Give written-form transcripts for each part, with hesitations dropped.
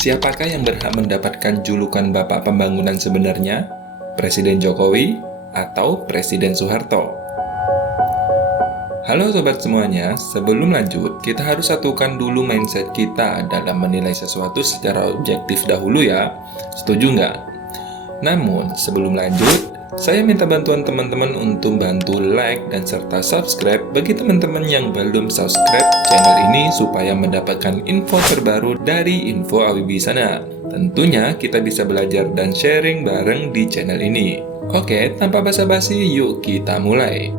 Siapakah yang berhak mendapatkan julukan Bapak Pembangunan sebenarnya? Presiden Jokowi atau Presiden Soeharto? Halo sobat semuanya, sebelum lanjut, kita harus satukan dulu mindset kita dalam menilai sesuatu secara objektif dahulu ya. Setuju nggak? Namun, sebelum lanjut, saya minta bantuan teman-teman untuk bantu like dan serta subscribe bagi teman-teman yang belum subscribe channel ini supaya mendapatkan info terbaru dari Info AWB sana. Tentunya kita bisa belajar dan sharing bareng di channel ini. Oke, tanpa basa-basi, yuk kita mulai.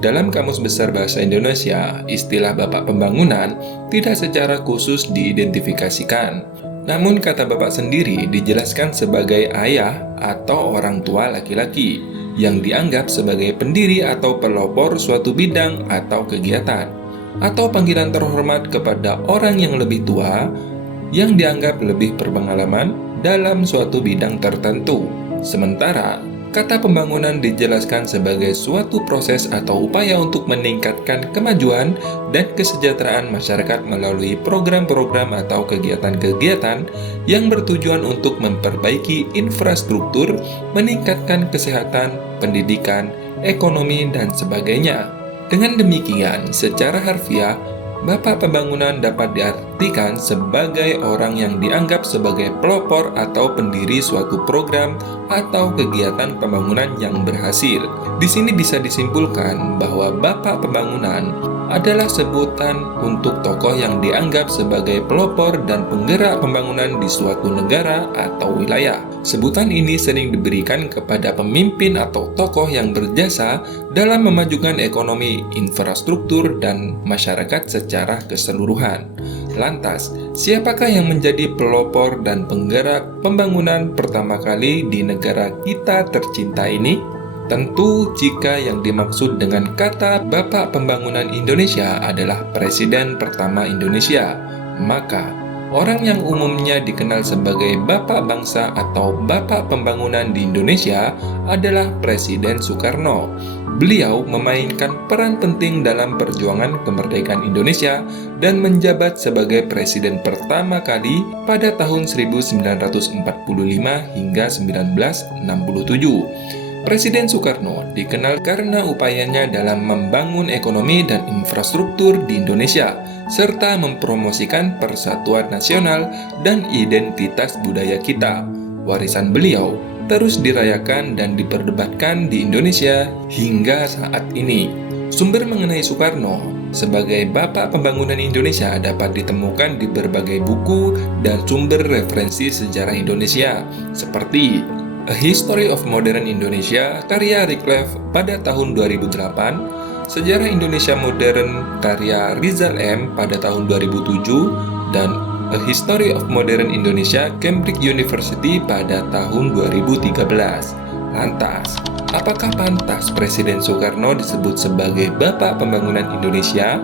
Dalam Kamus Besar Bahasa Indonesia, istilah Bapak Pembangunan tidak secara khusus diidentifikasikan. Namun kata Bapak sendiri dijelaskan sebagai ayah atau orang tua laki-laki yang dianggap sebagai pendiri atau pelopor suatu bidang atau kegiatan, atau panggilan terhormat kepada orang yang lebih tua yang dianggap lebih berpengalaman dalam suatu bidang tertentu. Sementara kata pembangunan dijelaskan sebagai suatu proses atau upaya untuk meningkatkan kemajuan dan kesejahteraan masyarakat melalui program-program atau kegiatan-kegiatan yang bertujuan untuk memperbaiki infrastruktur, meningkatkan kesehatan, pendidikan, ekonomi, dan sebagainya. Dengan demikian, secara harfiah, Bapak Pembangunan dapat diartikan sebagai orang yang dianggap sebagai pelopor atau pendiri suatu program atau kegiatan pembangunan yang berhasil. Di sini bisa disimpulkan bahwa Bapak Pembangunan adalah sebutan untuk tokoh yang dianggap sebagai pelopor dan penggerak pembangunan di suatu negara atau wilayah. Sebutan ini sering diberikan kepada pemimpin atau tokoh yang berjasa dalam memajukan ekonomi, infrastruktur, dan masyarakat secara keseluruhan. Lantas, siapakah yang menjadi pelopor dan penggerak pembangunan pertama kali di negara kita tercinta ini? Tentu jika yang dimaksud dengan kata Bapak Pembangunan Indonesia adalah Presiden pertama Indonesia, maka orang yang umumnya dikenal sebagai Bapak Bangsa atau Bapak Pembangunan di Indonesia adalah Presiden Soekarno. Beliau memainkan peran penting dalam perjuangan kemerdekaan Indonesia dan menjabat sebagai presiden pertama kali pada tahun 1945 hingga 1967. Presiden Soekarno dikenal karena upayanya dalam membangun ekonomi dan infrastruktur di Indonesia, serta mempromosikan persatuan nasional dan identitas budaya kita. Warisan beliau terus dirayakan dan diperdebatkan di Indonesia hingga saat ini. Sumber mengenai Soekarno sebagai Bapak Pembangunan Indonesia dapat ditemukan di berbagai buku dan sumber referensi sejarah Indonesia, seperti A History of Modern Indonesia karya Wycliffe pada tahun 2008, Sejarah Indonesia Modern karya Rizal M pada tahun 2007, dan A History of Modern Indonesia Cambridge University pada tahun 2013. Lantas, apakah pantas Presiden Soekarno disebut sebagai Bapak Pembangunan Indonesia?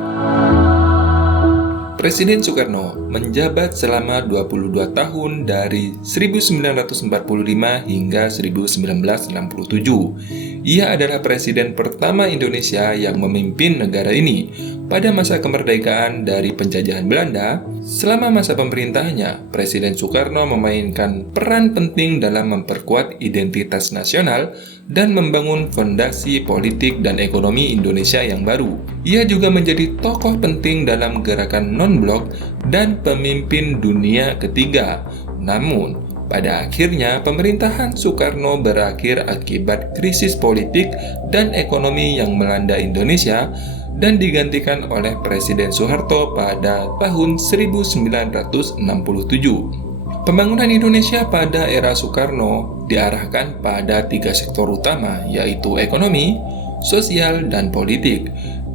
Presiden Soekarno menjabat selama 22 tahun dari 1945 hingga 1967. Ia adalah presiden pertama Indonesia yang memimpin negara ini pada masa kemerdekaan dari penjajahan Belanda. Selama masa pemerintahannya, Presiden Soekarno memainkan peran penting dalam memperkuat identitas nasional dan membangun fondasi politik dan ekonomi Indonesia yang baru. Ia juga menjadi tokoh penting dalam gerakan non-blok dan pemimpin dunia ketiga. Namun, pada akhirnya pemerintahan Soekarno berakhir akibat krisis politik dan ekonomi yang melanda Indonesia dan digantikan oleh Presiden Soeharto pada tahun 1967. Pembangunan Indonesia pada era Soekarno diarahkan pada 3 sektor utama, yaitu ekonomi, sosial, dan politik.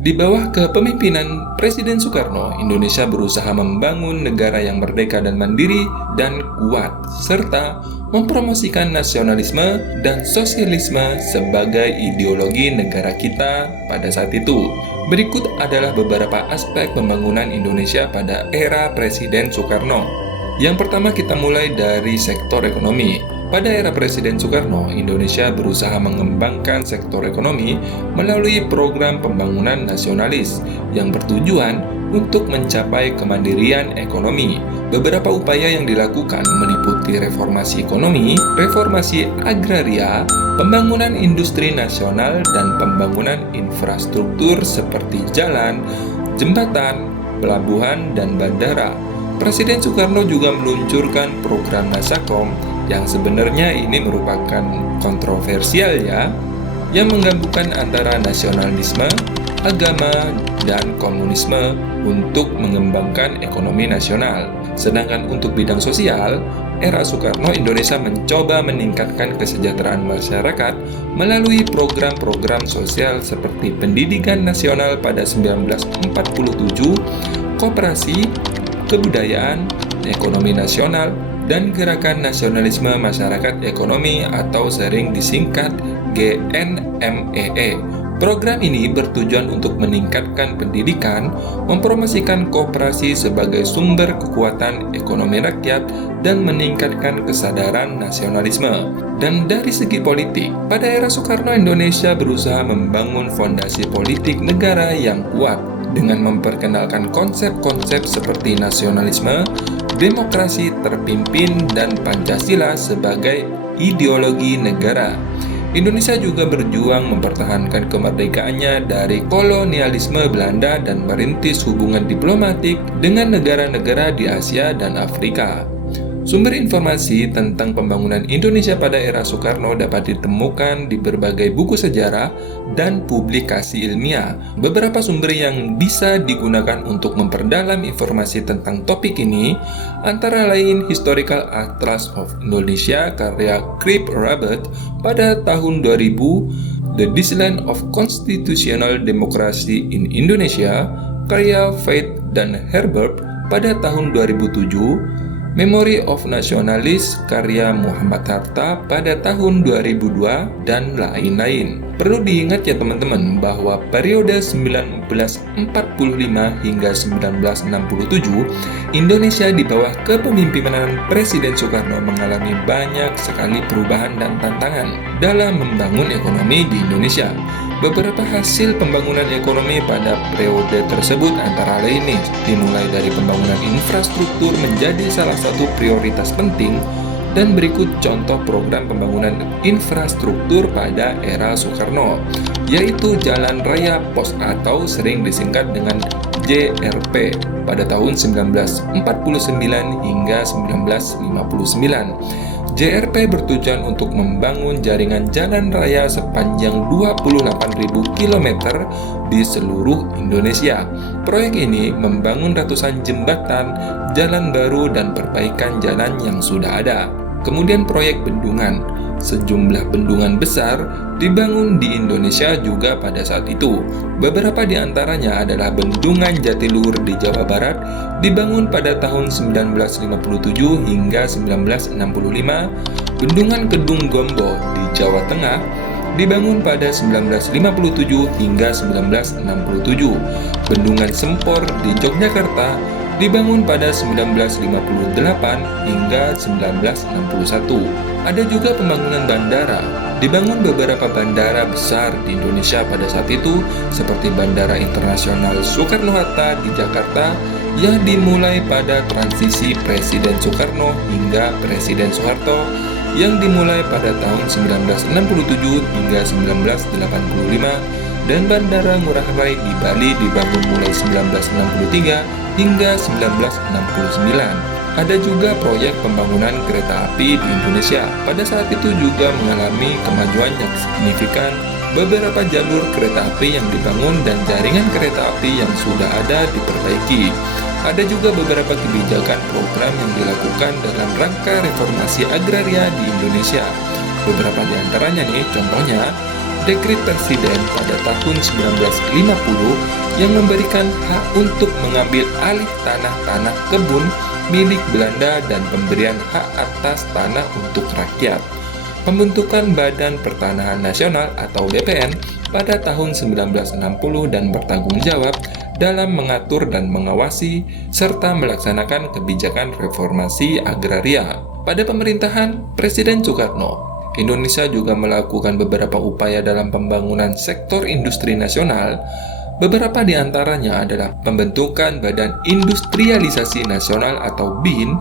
Di bawah kepemimpinan Presiden Soekarno, Indonesia berusaha membangun negara yang merdeka dan mandiri dan kuat, serta mempromosikan nasionalisme dan sosialisme sebagai ideologi negara kita pada saat itu. Berikut adalah beberapa aspek pembangunan Indonesia pada era Presiden Soekarno. Yang pertama, kita mulai dari sektor ekonomi. Pada era Presiden Soekarno, Indonesia berusaha mengembangkan sektor ekonomi melalui program pembangunan nasionalis yang bertujuan untuk mencapai kemandirian ekonomi. Beberapa upaya yang dilakukan meliputi reformasi ekonomi, reformasi agraria, pembangunan industri nasional, dan pembangunan infrastruktur seperti jalan, jembatan, pelabuhan, dan bandara. Presiden Soekarno juga meluncurkan program Nasakom yang sebenarnya ini merupakan kontroversial ya, yang menggabungkan antara nasionalisme, agama, dan komunisme untuk mengembangkan ekonomi nasional. Sedangkan untuk bidang sosial, era Soekarno Indonesia mencoba meningkatkan kesejahteraan masyarakat melalui program-program sosial seperti pendidikan nasional pada 1947, koperasi, kebudayaan, ekonomi nasional, dan gerakan nasionalisme masyarakat ekonomi atau sering disingkat GNMEE. Program ini bertujuan untuk meningkatkan pendidikan, mempromosikan koperasi sebagai sumber kekuatan ekonomi rakyat, dan meningkatkan kesadaran nasionalisme. Dan dari segi politik, pada era Soekarno Indonesia berusaha membangun fondasi politik negara yang kuat dengan memperkenalkan konsep-konsep seperti nasionalisme, demokrasi terpimpin, dan Pancasila sebagai ideologi negara. Indonesia juga berjuang mempertahankan kemerdekaannya dari kolonialisme Belanda dan merintis hubungan diplomatik dengan negara-negara di Asia dan Afrika. Sumber informasi tentang pembangunan Indonesia pada era Soekarno dapat ditemukan di berbagai buku sejarah dan publikasi ilmiah. Beberapa sumber yang bisa digunakan untuk memperdalam informasi tentang topik ini antara lain Historical Atlas of Indonesia karya Craig Rabat pada tahun 2000, The Design of Constitutional Democracy in Indonesia karya Veit dan Herbert pada tahun 2007, Memory of Nationalist karya Muhammad Hatta pada tahun 2002, dan lain-lain. Perlu diingat ya teman-teman bahwa periode 1945 hingga 1967, Indonesia di bawah kepemimpinan Presiden Soekarno mengalami banyak sekali perubahan dan tantangan dalam membangun ekonomi di Indonesia. Beberapa hasil pembangunan ekonomi pada periode tersebut antara lain dimulai dari pembangunan infrastruktur menjadi salah satu prioritas penting, dan berikut contoh program pembangunan infrastruktur pada era Soekarno, yaitu Jalan Raya Pos atau sering disingkat dengan JRP pada tahun 1949 hingga 1959. JRP bertujuan untuk membangun jaringan jalan raya sepanjang 28.000 km di seluruh Indonesia. Proyek ini membangun ratusan jembatan, jalan baru, dan perbaikan jalan yang sudah ada. Kemudian proyek bendungan. Sejumlah bendungan besar dibangun di Indonesia juga pada saat itu. Beberapa di antaranya adalah Bendungan Jatiluhur di Jawa Barat, dibangun pada tahun 1957 hingga 1965, Bendungan Kedung Gombo di Jawa Tengah, dibangun pada 1957 hingga 1967, Bendungan Sempor di Yogyakarta, dibangun pada 1958 hingga 1961. Ada juga pembangunan bandara. Dibangun beberapa bandara besar di Indonesia pada saat itu, seperti Bandara Internasional Soekarno-Hatta di Jakarta yang dimulai pada transisi Presiden Soekarno hingga Presiden Soeharto yang dimulai pada tahun 1967 hingga 1985, dan Bandara Ngurah Rai di Bali dibangun mulai 1963 hingga 1969. Ada juga proyek pembangunan kereta api di Indonesia. Pada saat itu juga mengalami kemajuan yang signifikan. Beberapa jalur kereta api yang dibangun dan jaringan kereta api yang sudah ada diperbaiki. Ada juga beberapa kebijakan program yang dilakukan dalam rangka reformasi agraria di Indonesia. Beberapa di antaranya contohnya Dekret Presiden pada tahun 1950 yang memberikan hak untuk mengambil alih tanah-tanah kebun milik Belanda dan pemberian hak atas tanah untuk rakyat. Pembentukan Badan Pertanahan Nasional atau BPN pada tahun 1960 dan bertanggung jawab dalam mengatur dan mengawasi serta melaksanakan kebijakan reformasi agraria. Pada pemerintahan Presiden Soekarno, Indonesia juga melakukan beberapa upaya dalam pembangunan sektor industri nasional. Beberapa di antaranya adalah pembentukan Badan Industrialisasi Nasional atau BIN,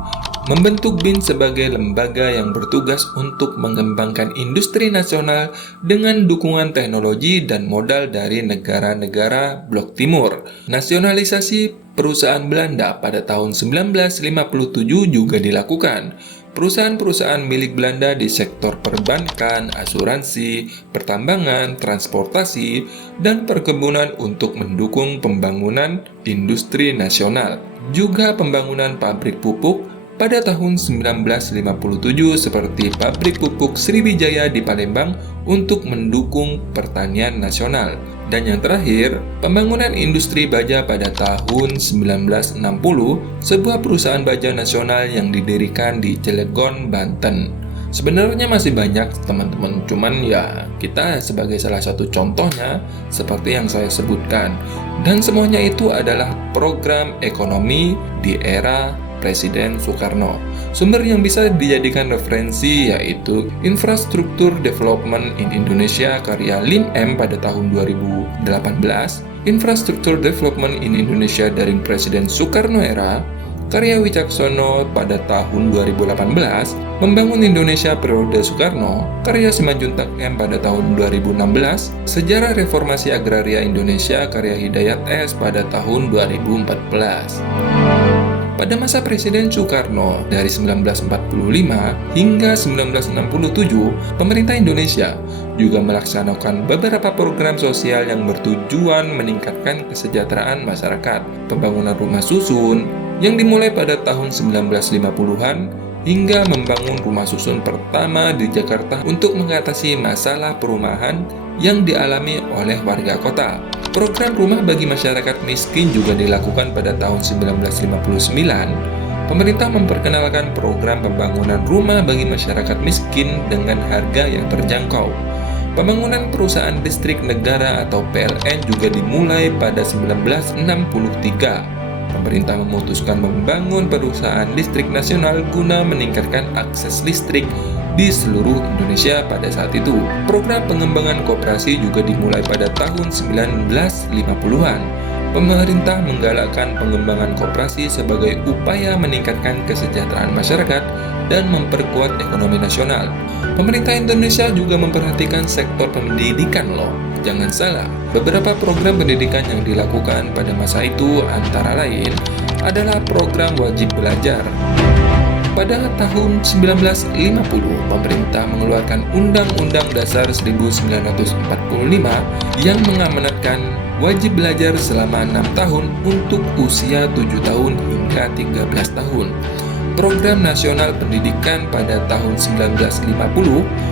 membentuk BIN sebagai lembaga yang bertugas untuk mengembangkan industri nasional dengan dukungan teknologi dan modal dari negara-negara Blok Timur. Nasionalisasi perusahaan Belanda pada tahun 1957 juga dilakukan. Perusahaan-perusahaan milik Belanda di sektor perbankan, asuransi, pertambangan, transportasi, dan perkebunan untuk mendukung pembangunan industri nasional. Juga pembangunan pabrik pupuk pada tahun 1957 seperti pabrik pupuk Sriwijaya di Palembang untuk mendukung pertanian nasional. Dan yang terakhir, pembangunan industri baja pada tahun 1960, sebuah perusahaan baja nasional yang didirikan di Cilegon, Banten. Sebenarnya masih banyak teman-teman, cuman ya kita sebagai salah satu contohnya seperti yang saya sebutkan. Dan semuanya itu adalah program ekonomi di era Presiden Soekarno. Sumber yang bisa dijadikan referensi yaitu Infrastruktur Development in Indonesia karya Lim M pada tahun 2018, Infrastruktur Development in Indonesia dari Presiden Soekarno era karya Wicaksono pada tahun 2018, Membangun Indonesia periode Soekarno karya Simanjuntak M pada tahun 2016, Sejarah Reformasi Agraria Indonesia karya Hidayat S pada tahun 2014. Pada masa Presiden Soekarno dari 1945 hingga 1967, pemerintah Indonesia juga melaksanakan beberapa program sosial yang bertujuan meningkatkan kesejahteraan masyarakat. Pembangunan rumah susun yang dimulai pada tahun 1950-an hingga membangun rumah susun pertama di Jakarta untuk mengatasi masalah perumahan yang dialami oleh warga kota. Program rumah bagi masyarakat miskin juga dilakukan pada tahun 1959. Pemerintah memperkenalkan program pembangunan rumah bagi masyarakat miskin dengan harga yang terjangkau. Pembangunan perusahaan listrik negara atau PLN juga dimulai pada 1963. Pemerintah memutuskan membangun perusahaan listrik nasional guna meningkatkan akses listrik di seluruh Indonesia pada saat itu. Program pengembangan koperasi juga dimulai pada tahun 1950-an. Pemerintah menggalakkan pengembangan koperasi sebagai upaya meningkatkan kesejahteraan masyarakat dan memperkuat ekonomi nasional. Pemerintah Indonesia juga memperhatikan sektor pendidikan loh. Jangan salah, beberapa program pendidikan yang dilakukan pada masa itu antara lain adalah program wajib belajar. Pada tahun 1950, pemerintah mengeluarkan Undang-Undang Dasar 1945 yang mengamanatkan wajib belajar selama 6 tahun untuk usia 7 tahun hingga 13 tahun. Program Nasional Pendidikan pada tahun 1950,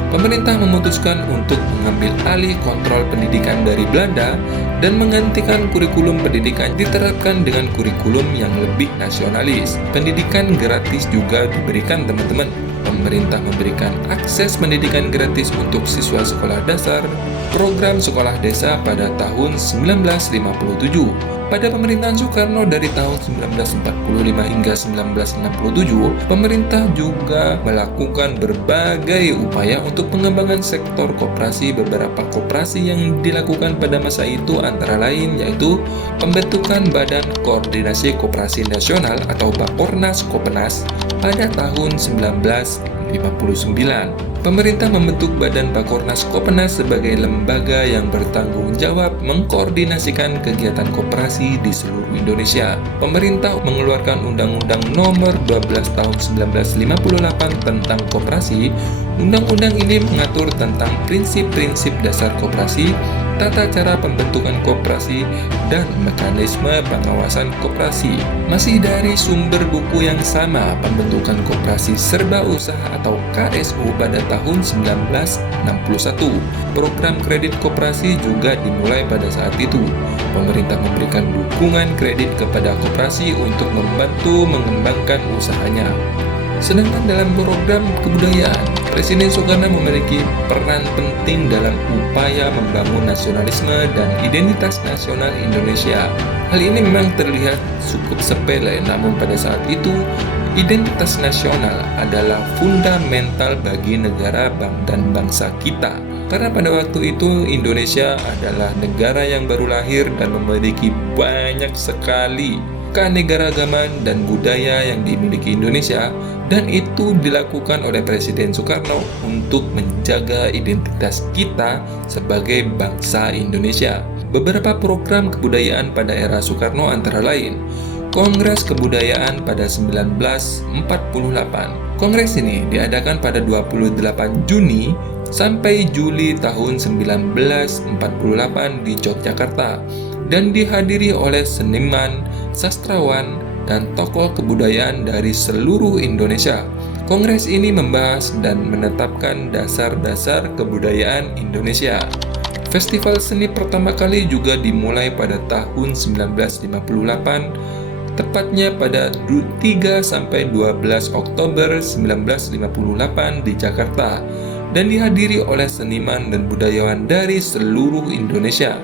pemerintah memutuskan untuk mengambil alih kontrol pendidikan dari Belanda dan menggantikan kurikulum pendidikan diterapkan dengan kurikulum yang lebih nasionalis. Pendidikan gratis juga diberikan teman-teman. Pemerintah memberikan akses pendidikan gratis untuk siswa sekolah dasar, program sekolah desa pada tahun 1957. Pada pemerintahan Soekarno dari tahun 1945 hingga 1967, pemerintah juga melakukan berbagai upaya untuk pengembangan sektor koperasi. Beberapa koperasi yang dilakukan pada masa itu antara lain yaitu pembentukan Badan Koordinasi Koperasi Nasional atau Bakornas Kopenas pada tahun 1959. Pemerintah membentuk Badan Bakornas Kopenas sebagai lembaga yang bertanggung jawab mengkoordinasikan kegiatan koperasi di seluruh Indonesia. Pemerintah mengeluarkan Undang-Undang Nomor 12 Tahun 1958 tentang koperasi. Undang-undang ini mengatur tentang prinsip-prinsip dasar koperasi, tata cara pembentukan koperasi, dan mekanisme pengawasan koperasi. Masih dari sumber buku yang sama, pembentukan koperasi serba usaha atau KSU pada tahun 1961. Program kredit koperasi juga dimulai pada saat itu. Pemerintah memberikan dukungan kredit kepada koperasi untuk membantu mengembangkan usahanya. Sedangkan dalam program kebudayaan, Presiden Soekarno memiliki peran penting dalam upaya membangun nasionalisme dan identitas nasional Indonesia. Hal ini memang terlihat cukup sepele, namun pada saat itu, identitas nasional adalah fundamental bagi negara dan bangsa kita. Karena pada waktu itu Indonesia adalah negara yang baru lahir dan memiliki banyak sekali keanekaragaman dan budaya yang dimiliki Indonesia, dan itu dilakukan oleh Presiden Soekarno untuk menjaga identitas kita sebagai bangsa Indonesia. Beberapa program kebudayaan pada era Soekarno antara lain Kongres Kebudayaan pada 1948. Kongres ini diadakan pada 28 Juni sampai Juli tahun 1948 di Yogyakarta dan dihadiri oleh seniman, sastrawan, dan tokoh kebudayaan dari seluruh Indonesia. Kongres ini membahas dan menetapkan dasar-dasar kebudayaan Indonesia. Festival seni pertama kali juga dimulai pada tahun 1958, tepatnya pada 3-12 Oktober 1958 di Jakarta, dan dihadiri oleh seniman dan budayawan dari seluruh Indonesia.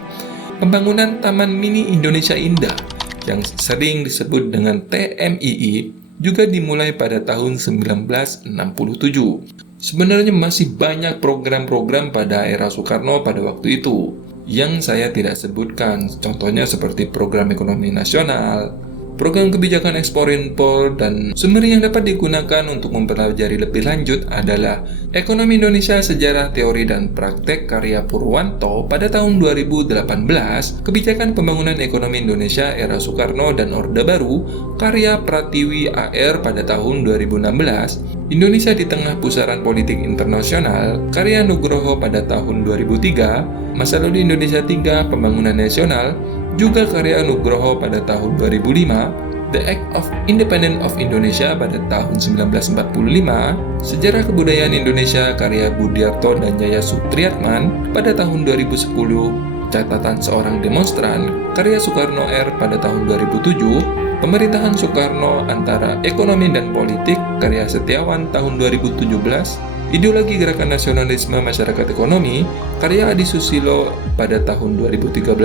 Pembangunan Taman Mini Indonesia Indah yang sering disebut dengan TMII juga dimulai pada tahun 1967. Sebenarnya masih banyak program-program pada era Soekarno pada waktu itu yang saya tidak sebutkan, contohnya seperti program ekonomi nasional, program kebijakan ekspor impor, dan sumber yang dapat digunakan untuk mempelajari lebih lanjut adalah Ekonomi Indonesia Sejarah Teori dan Praktek karya Purwanto pada tahun 2018, Kebijakan Pembangunan Ekonomi Indonesia Era Soekarno dan Orde Baru karya Pratiwi AR pada tahun 2016, Indonesia di Tengah Pusaran Politik Internasional karya Nugroho pada tahun 2003, Masa Lalu Indonesia 3 Pembangunan Nasional juga karya Nugroho pada tahun 2005, The Act of Independence of Indonesia pada tahun 1945, Sejarah Kebudayaan Indonesia karya Budiarto dan Yaya Supriyatman pada tahun 2010, Catatan Seorang Demonstran karya Soekarno R pada tahun 2007, Pemerintahan Soekarno Antara Ekonomi dan Politik karya Setiawan tahun 2017, Ideologi Gerakan Nasionalisme Masyarakat Ekonomi karya Adi Susilo pada tahun 2013,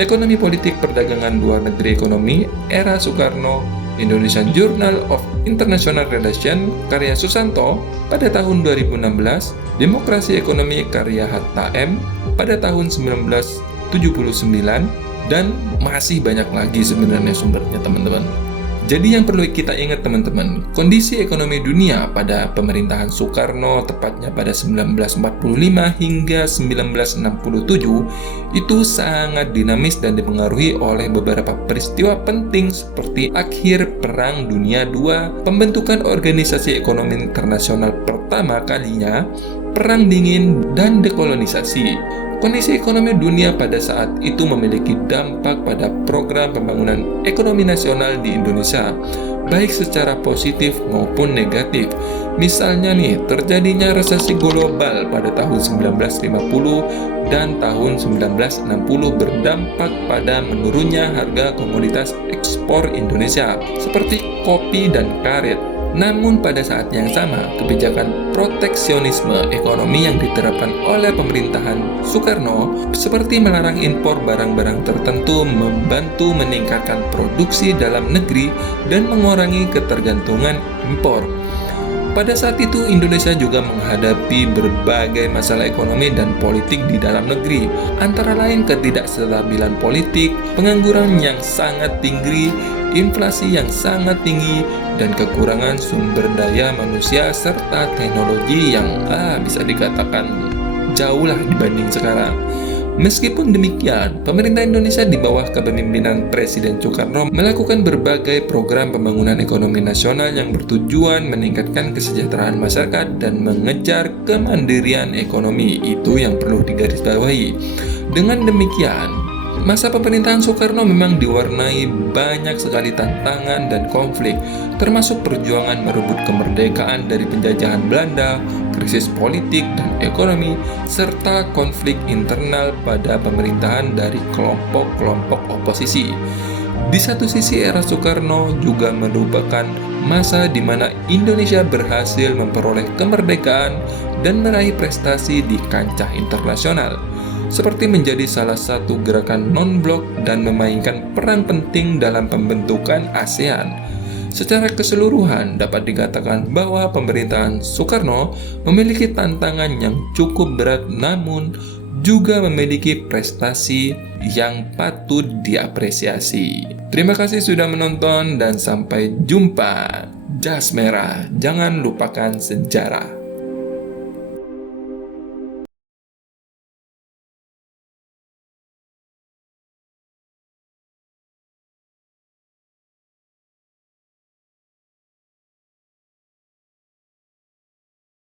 Ekonomi Politik Perdagangan Luar Negeri Ekonomi Era Soekarno, Indonesian Journal of International Relations karya Susanto pada tahun 2016, Demokrasi Ekonomi karya Hatta M pada tahun 1979, dan masih banyak lagi sebenarnya sumbernya teman-teman. Jadi yang perlu kita ingat teman-teman, kondisi ekonomi dunia pada pemerintahan Soekarno tepatnya pada 1945 hingga 1967 itu sangat dinamis dan dipengaruhi oleh beberapa peristiwa penting seperti akhir Perang Dunia II, pembentukan Organisasi Ekonomi Internasional pertama kalinya, Perang Dingin, dan dekolonisasi. Kondisi ekonomi dunia pada saat itu memiliki dampak pada program pembangunan ekonomi nasional di Indonesia, baik secara positif maupun negatif. Misalnya nih, terjadinya resesi global pada tahun 1950 dan tahun 1960 berdampak pada menurunnya harga komoditas ekspor Indonesia, seperti kopi dan karet. Namun pada saat yang sama, kebijakan proteksionisme ekonomi yang diterapkan oleh pemerintahan Soekarno seperti melarang impor barang-barang tertentu membantu meningkatkan produksi dalam negeri dan mengurangi ketergantungan impor. Pada saat itu, Indonesia juga menghadapi berbagai masalah ekonomi dan politik di dalam negeri, antara lain ketidakstabilan politik, pengangguran yang sangat tinggi, inflasi yang sangat tinggi, dan kekurangan sumber daya manusia serta teknologi yang bisa dikatakan jauh lah dibanding sekarang. Meskipun demikian, pemerintah Indonesia di bawah kepemimpinan Presiden Soekarno melakukan berbagai program pembangunan ekonomi nasional yang bertujuan meningkatkan kesejahteraan masyarakat dan mengejar kemandirian ekonomi. Itu yang perlu digarisbawahi. Dengan demikian, masa pemerintahan Soekarno memang diwarnai banyak sekali tantangan dan konflik, termasuk perjuangan merebut kemerdekaan dari penjajahan Belanda, krisis politik dan ekonomi, serta konflik internal pada pemerintahan dari kelompok-kelompok oposisi. Di satu sisi, era Soekarno juga merupakan masa di mana Indonesia berhasil memperoleh kemerdekaan dan meraih prestasi di kancah internasional, seperti menjadi salah satu gerakan non-blok dan memainkan peran penting dalam pembentukan ASEAN. Secara keseluruhan dapat dikatakan bahwa pemerintahan Soekarno memiliki tantangan yang cukup berat namun juga memiliki prestasi yang patut diapresiasi. Terima kasih sudah menonton dan sampai jumpa. Jas Merah, jangan lupakan sejarah.